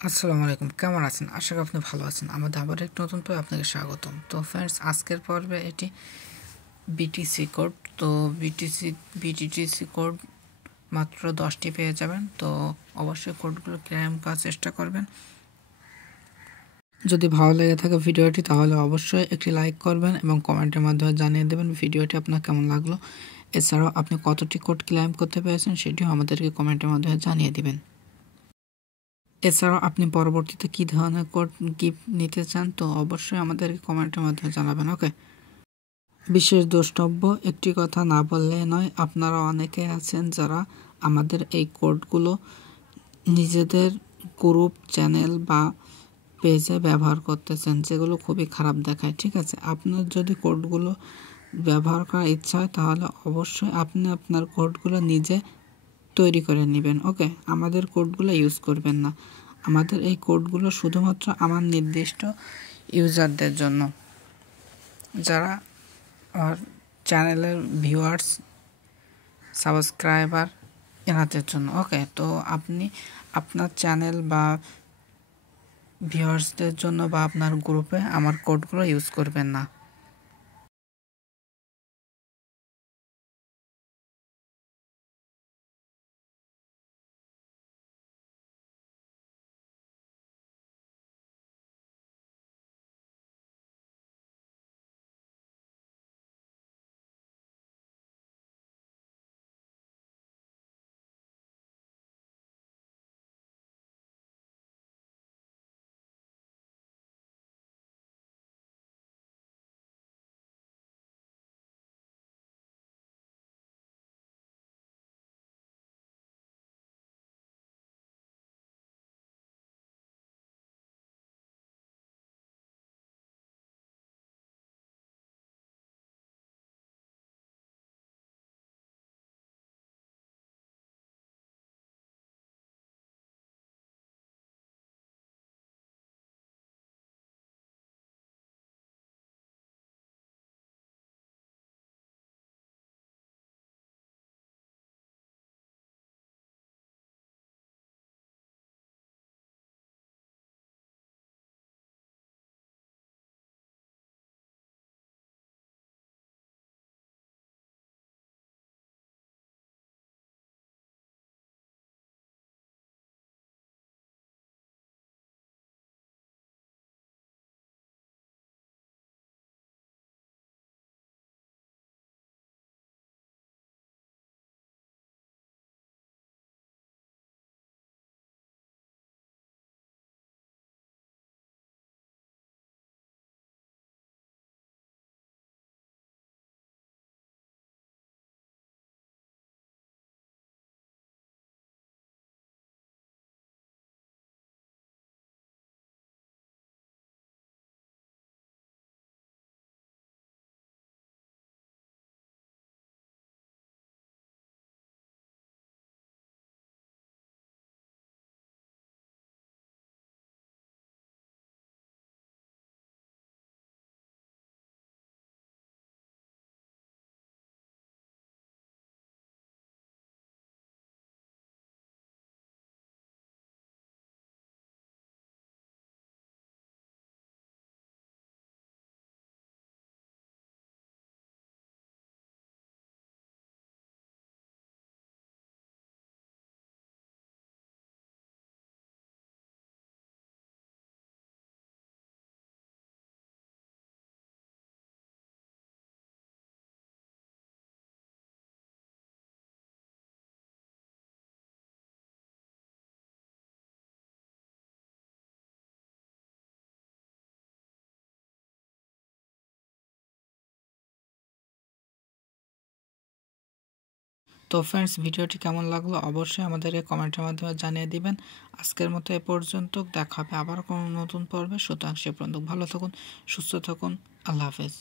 আসসালামু আলাইকুম, কেমন আছেন? আশা করি আপনি ভালো আছেন। আমাদের আবার এক নতুন পর্বে আপনাকে স্বাগতম। তো ফ্রেন্ডস, আজকের পর্বে এটি বিটিসি কোড। তো বিটিসি কোড মাত্র 10টি পেয়ে যাবেন। তো অবশ্যই কোডগুলো ক্লেম করার চেষ্টা করবেন। যদি ভালো লেগে থাকে ভিডিওটি, তাহলে অবশ্যই একটি লাইক করবেন এবং কমেন্টের মাধ্যমে জানিয়ে দেবেন ভিডিওটি আপনার কেমন লাগলো। এছাড়াও আপনি কতটি কোড ক্লেম করতে পেরেছেন সেটিও আমাদেরকে কমেন্টের মাধ্যমে জানিয়ে দিবেন। এছাড়াও আপনি পরবর্তীতে কী ধরনের কোড গিফট নিতে চান, তো অবশ্যই আমাদেরকে কমেন্টের মাধ্যমে জানাবেন। ওকে, বিশেষ দ্রষ্টব্য একটি কথা না বললে নয়, আপনারা অনেকে আছেন যারা আমাদের এই কোডগুলো নিজেদের গ্রুপ, চ্যানেল বা পেজে ব্যবহার করতেছেন, যেগুলো খুবই খারাপ দেখায়। ঠিক আছে, আপনার যদি কোডগুলো ব্যবহার করার ইচ্ছা হয় তাহলে অবশ্যই আপনি আপনার কোডগুলো নিজে তৈরি করে নেবেন। ওকে, আমাদের কোডগুলো ইউজ করবেন না। আমাদের এই কোডগুলো শুধুমাত্র আমার নির্দিষ্ট ইউজারদের জন্য, যারা আমার চ্যানেলের ভিউয়ার্স, সাবস্ক্রাইবার, এনাদের জন্য। ওকে, তো আপনি আপনার চ্যানেল বা ভিউয়ার্সদের জন্য বা আপনার গ্রুপে আমার কোডগুলো ইউজ করবেন না। তো ফ্রেন্ডস, ভিডিওটি কেমন লাগলো অবশ্যই আমাদেরকে কমেন্টের মাধ্যমে জানিয়ে দিবেন। আজকের মতো এ পর্যন্ত, দেখা হবে আবার কোনো নতুন পর্বে। সুতরাং সে পর্যন্ত ভালো থাকুন, সুস্থ থাকুন। আল্লাহ হাফেজ।